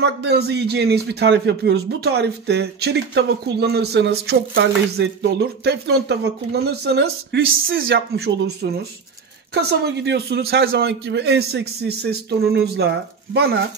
parmaklarınızı yiyeceğiniz bir tarif yapıyoruz. Bu tarifte çelik tava kullanırsanız çok daha lezzetli olur. Teflon tava kullanırsanız risksiz yapmış olursunuz. Kasaba gidiyorsunuz, her zamanki gibi en seksi ses tonunuzla bana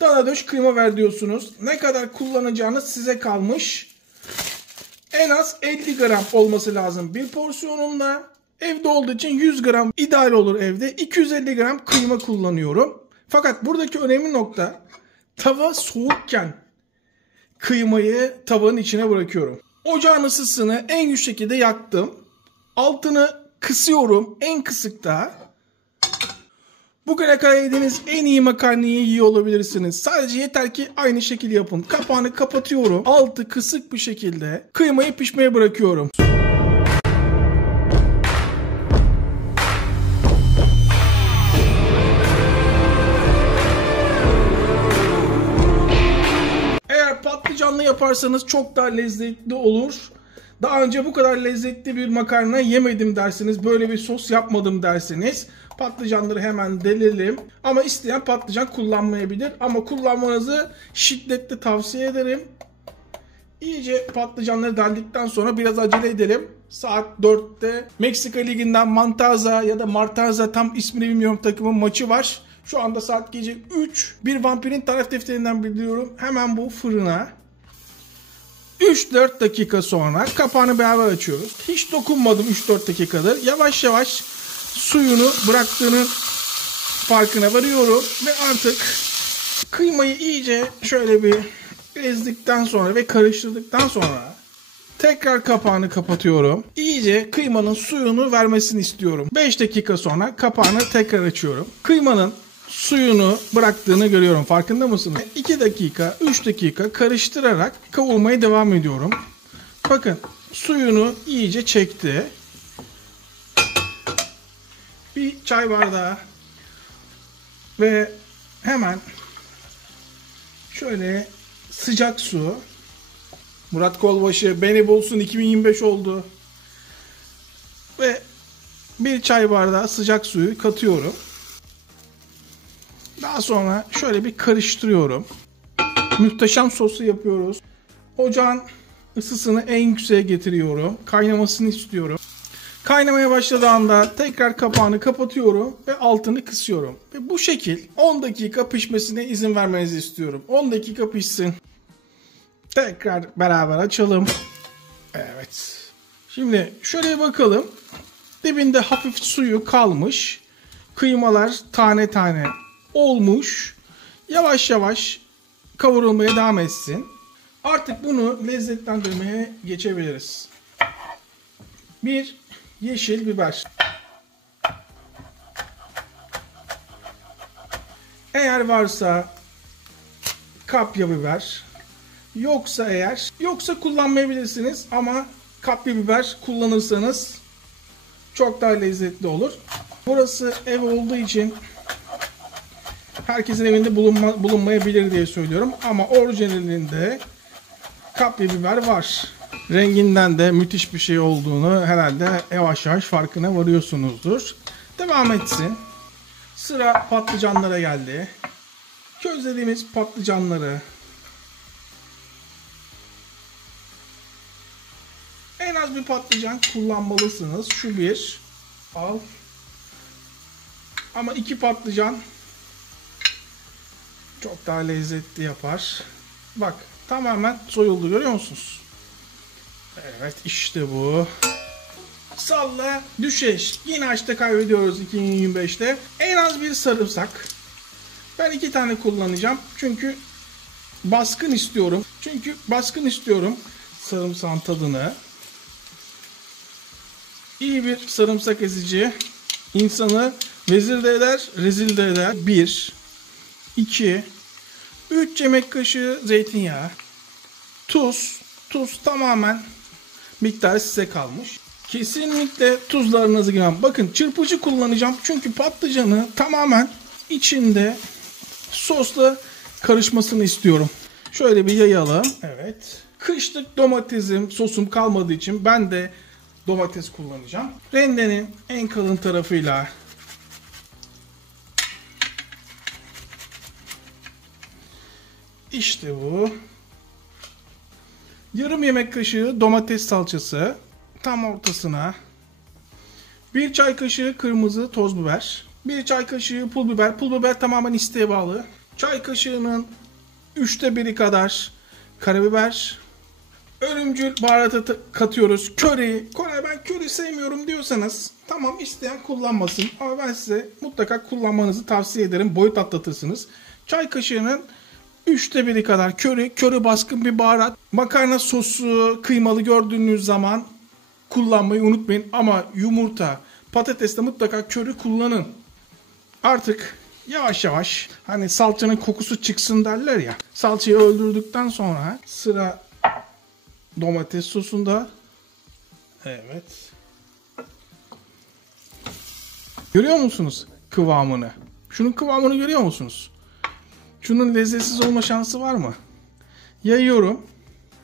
dana döş kıyma ver diyorsunuz. Ne kadar kullanacağınız size kalmış. En az 50 gram olması lazım bir porsiyonunda. Evde olduğu için 100 gram ideal olur evde. 250 gram kıyma kullanıyorum. Fakat buradaki önemli nokta, tava soğukken kıymayı tavanın içine bırakıyorum. Ocağın ısısını en güçlü şekilde yaktım. Altını kısıyorum en kısıkta. Bugüne kadar yediğiniz en iyi makarnayı yiyor olabilirsiniz. Sadece yeter ki aynı şekilde yapın. Kapağını kapatıyorum. Altı kısık bir şekilde kıymayı pişmeye bırakıyorum. Eğer patlıcanlı yaparsanız çok daha lezzetli olur. Daha önce bu kadar lezzetli bir makarna yemedim dersiniz. Böyle bir sos yapmadım dersiniz. Patlıcanları hemen delelim. Ama isteyen patlıcan kullanmayabilir. Ama kullanmanızı şiddetle tavsiye ederim. İyice patlıcanları deldikten sonra biraz acele edelim. Saat 4'te Meksika Ligi'nden Mantaza ya da Martaza, tam ismini bilmiyorum, takımın maçı var. Şu anda saat gece 3. Bir vampirin tarif defterinden biliyorum. Hemen bu fırına 3-4 dakika sonra kapağını beraber açıyoruz. Hiç dokunmadım 3-4 dakikadır. Yavaş yavaş suyunu bıraktığının farkına varıyorum. Ve artık kıymayı iyice şöyle bir ezdikten sonra ve karıştırdıktan sonra tekrar kapağını kapatıyorum. İyice kıymanın suyunu vermesini istiyorum. 5 dakika sonra kapağını tekrar açıyorum. Kıymanın suyunu bıraktığını görüyorum. Farkında mısınız? 2 dakika, 3 dakika karıştırarak kavurmaya devam ediyorum. Bakın suyunu iyice çekti. Bir çay bardağı ve hemen şöyle sıcak su. Murat Kolbaşı beni bulsun 2025 oldu. Ve bir çay bardağı sıcak suyu katıyorum. Daha sonra şöyle bir karıştırıyorum. Muhteşem sosu yapıyoruz. Ocağın ısısını en yükseğe getiriyorum. Kaynamasını istiyorum. Kaynamaya başladığı anda tekrar kapağını kapatıyorum ve altını kısıyorum. Ve bu şekil 10 dakika pişmesine izin vermenizi istiyorum. 10 dakika pişsin. Tekrar beraber açalım. Evet. Şimdi şöyle bakalım. Dibinde hafif suyu kalmış. Kıymalar tane tane olmuş. Yavaş yavaş kavrulmaya devam etsin. Artık bunu lezzetlendirmeye geçebiliriz. Bir yeşil biber. Eğer varsa kapya biber, yoksa kullanmayabilirsiniz ama kapya biber kullanırsanız çok daha lezzetli olur. Burası ev olduğu için herkesin evinde bulunmayabilir diye söylüyorum ama orijinalinde kapya biber var. Renginden de müthiş bir şey olduğunu herhalde yavaş yavaş farkına varıyorsunuzdur. Devam etsin. Sıra patlıcanlara geldi. Közlediğimiz patlıcanları en az bir patlıcan kullanmalısınız. Şu bir. Al. Ama 2 patlıcan çok daha lezzetli yapar. Bak tamamen soyuldu, görüyor musunuz? Evet işte bu. Salla düşeş. Yine açta kaybediyoruz 2025'te. En az bir sarımsak. Ben 2 tane kullanacağım. Çünkü baskın istiyorum. Sarımsağın tadını. İyi bir sarımsak ezici insanı vezir de eder, rezil de eder. 1, 2, 3 yemek kaşığı zeytinyağı. Tuz tamamen miktarı size kalmış. Kesinlikle tuzlarınızı girin. Bakın çırpıcı kullanacağım çünkü patlıcanı tamamen içinde sosla karışmasını istiyorum. Şöyle bir yayalım. Evet. Kışlık sosum kalmadığı için ben de domates kullanacağım. Rendenin en kalın tarafıyla İşte bu. Yarım yemek kaşığı domates salçası. Tam ortasına. 1 çay kaşığı kırmızı toz biber. 1 çay kaşığı pul biber. Pul biber tamamen isteğe bağlı. Çay kaşığının 1/3 kadar karabiber. Ölümcül baharatı katıyoruz. Köri. Ben köri sevmiyorum diyorsanız tamam, isteyen kullanmasın. Ama ben size mutlaka kullanmanızı tavsiye ederim. Boyut atlatırsınız. Çay kaşığının 1/3 kadar köri. Köri baskın bir baharat. Makarna sosu kıymalı gördüğünüz zaman kullanmayı unutmayın. Ama yumurta, patateste mutlaka köri kullanın. Artık yavaş yavaş hani salçanın kokusu çıksın derler ya. Salçayı öldürdükten sonra sıra domates sosunda. Evet. Görüyor musunuz kıvamını? Şunun kıvamını görüyor musunuz? Şunun lezzetsiz olma şansı var mı? Yayıyorum.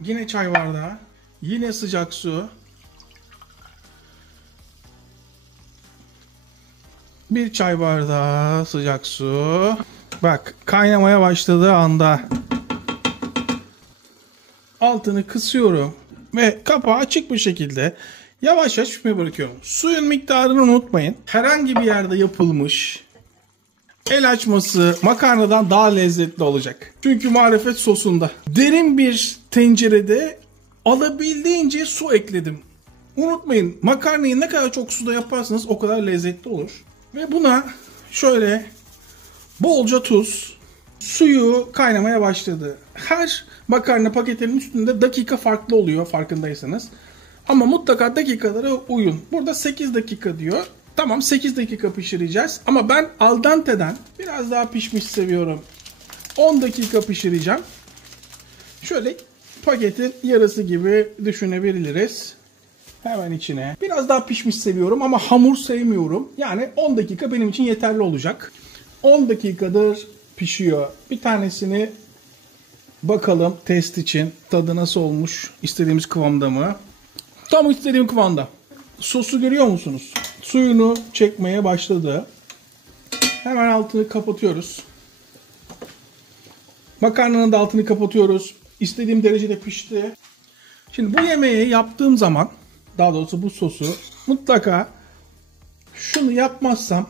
Yine çay bardağı. Yine sıcak su. 1 çay bardağı sıcak su. Bak, kaynamaya başladığı anda altını kısıyorum ve kapağı açık bir şekilde yavaş yavaş pişmeye bırakıyorum. Suyun miktarını unutmayın. Herhangi bir yerde yapılmış el açması makarnadan daha lezzetli olacak. Çünkü marifet sosunda. Derin bir tencerede alabildiğince su ekledim. Unutmayın, makarnayı ne kadar çok suda yaparsanız o kadar lezzetli olur. Ve buna şöyle bolca tuz. Suyu kaynamaya başladı. Her makarna paketinin üstünde dakika farklı oluyor farkındaysanız. Ama mutlaka dakikalara uyun. Burada 8 dakika diyor. Tamam, 8 dakika pişireceğiz. Ama ben al dente'den biraz daha pişmiş seviyorum. 10 dakika pişireceğim. Şöyle paketin yarısı gibi düşünebiliriz. Hemen içine. Biraz daha pişmiş seviyorum ama hamur sevmiyorum. Yani 10 dakika benim için yeterli olacak. 10 dakikadır pişiyor. Bir tanesini bakalım test için. Tadı nasıl olmuş? İstediğimiz kıvamda mı? Tam istediğim kıvamda. Sosu görüyor musunuz? Suyunu çekmeye başladı. Hemen altını kapatıyoruz. Makarnanın da altını kapatıyoruz. İstediğim derecede pişti. Şimdi bu yemeği yaptığım zaman, daha doğrusu bu sosu mutlaka şunu yapmazsam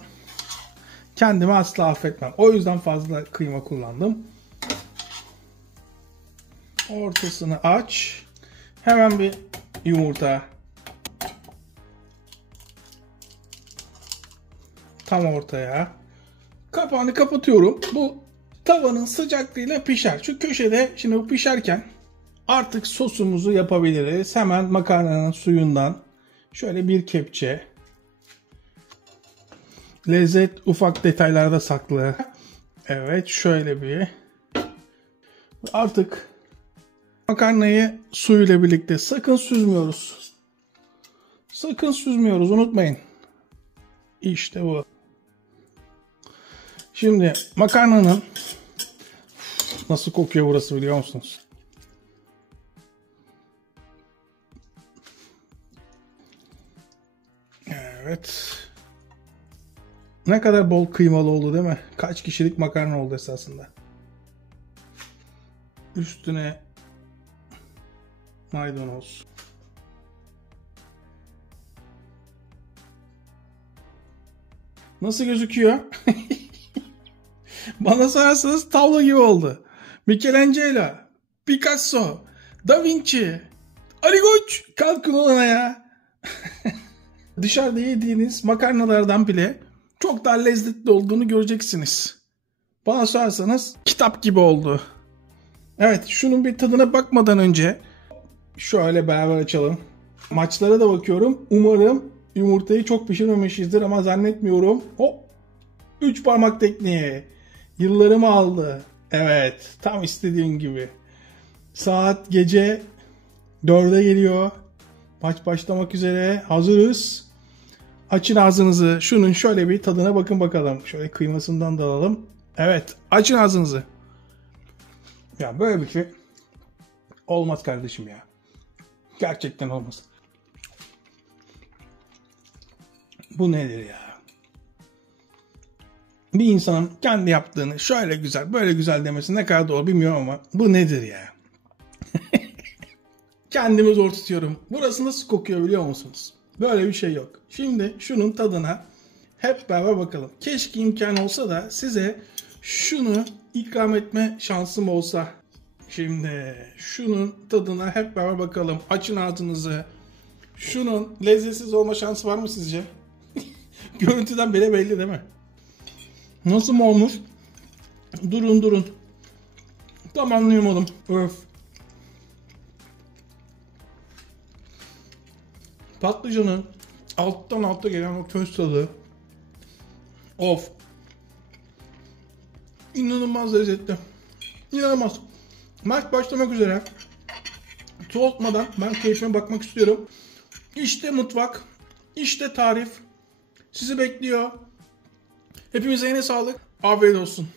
kendimi asla affetmem. O yüzden fazla kıyma kullandım. Ortasını aç. Hemen bir yumurta. Tam ortaya. Kapağını kapatıyorum. Bu tavanın sıcaklığıyla pişer. Şu köşede şimdi bu pişerken artık sosumuzu yapabiliriz. Hemen makarnanın suyundan şöyle bir kepçe. Lezzet ufak detaylarda saklı. Evet, şöyle bir. Artık makarnayı suyuyla birlikte sakın süzmüyoruz. Sakın süzmüyoruz, unutmayın. İşte bu. Şimdi makarnanın nasıl kokuyor burası biliyor musunuz? Evet. Ne kadar bol kıymalı oldu değil mi? Kaç kişilik makarna oldu esasında. Üstüne maydanoz. Nasıl gözüküyor? Bana sorarsanız tablo gibi oldu. Michelangelo, Picasso, Da Vinci, Ali Koç, kalkın olana ya. Dışarıda yediğiniz makarnalardan bile çok daha lezzetli olduğunu göreceksiniz. Bana sorarsanız kitap gibi oldu. Evet, şunun bir tadına bakmadan önce şöyle beraber açalım. Maçlara da bakıyorum. Umarım yumurtayı çok pişirmemişizdir ama zannetmiyorum. Hop! 3 parmak tekniği. Yıllarımı aldı. Evet, tam istediğim gibi. Saat gece 4'e geliyor. Maç başlamak üzere. Hazırız. Açın ağzınızı. Şunun şöyle bir tadına bakın bakalım. Şöyle kıymasından da alalım. Evet, açın ağzınızı. Ya böyle bir şey olmaz kardeşim ya. Gerçekten olmaz. Bu nedir ya? bir insanın kendi yaptığını şöyle güzel, böyle güzel demesi ne kadar doğru bilmiyorum ama bu nedir ya? Kendimi zor tutuyorum. Burası nasıl kokuyor biliyor musunuz? Böyle bir şey yok. Şimdi şunun tadına hep beraber bakalım. Keşke imkan olsa da size şunu ikram etme şansım olsa. Şimdi şunun tadına hep beraber bakalım. Açın ağzınızı. Şunun lezzetsiz olma şansı var mı sizce? Görüntüden bile belli değil mi? Nasıl mı olmuş? Durun. Tam anlayamadım. Öf. Patlıcanın alttan alta gelen o köz tadı. Of. İnanılmaz lezzetli. İnanılmaz. Maç başlamak üzere. Soğutmadan ben keyfime bakmak istiyorum. İşte mutfak. İşte tarif. Sizi bekliyor. Hepimize yine sağlık. Afiyet olsun.